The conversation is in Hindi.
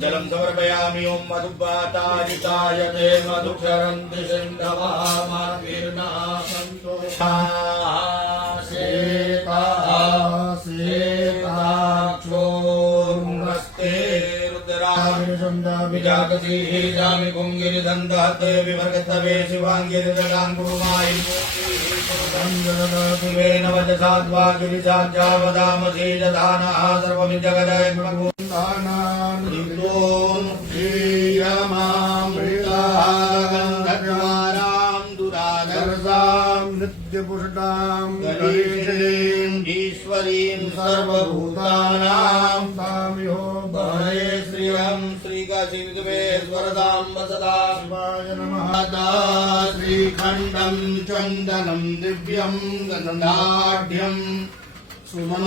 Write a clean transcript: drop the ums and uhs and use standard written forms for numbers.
जलम समर्पयामि ओम मधुपाताजिताय ते मधुक्षरन्ति सिन्धवः सेताक्षोर्मस्ते रुद्राभिजागसीजामि कुङ्गिरिदन्तः विवर्गतवे शिवाङ्गिरिदगाङ्गुरुमायि शिवेन वचसाद्वा गिरिसाज्जा वदामसि दधानः सर्वमिजगदय प्रभुदानां ऋतोन् श्रीरमामृतागन्धर्वाणां दुरादर्शां नित्यपुष्टां गणेशीं ईश्वरीं सर्वभूतानां तामिहो बहरे श्रियं श्रीकाशीविश्वेश्वरदां वसदा शिवाय नमः। श्रीखण्डं चन्दनं दिव्यं गन्धाढ्यं सुमन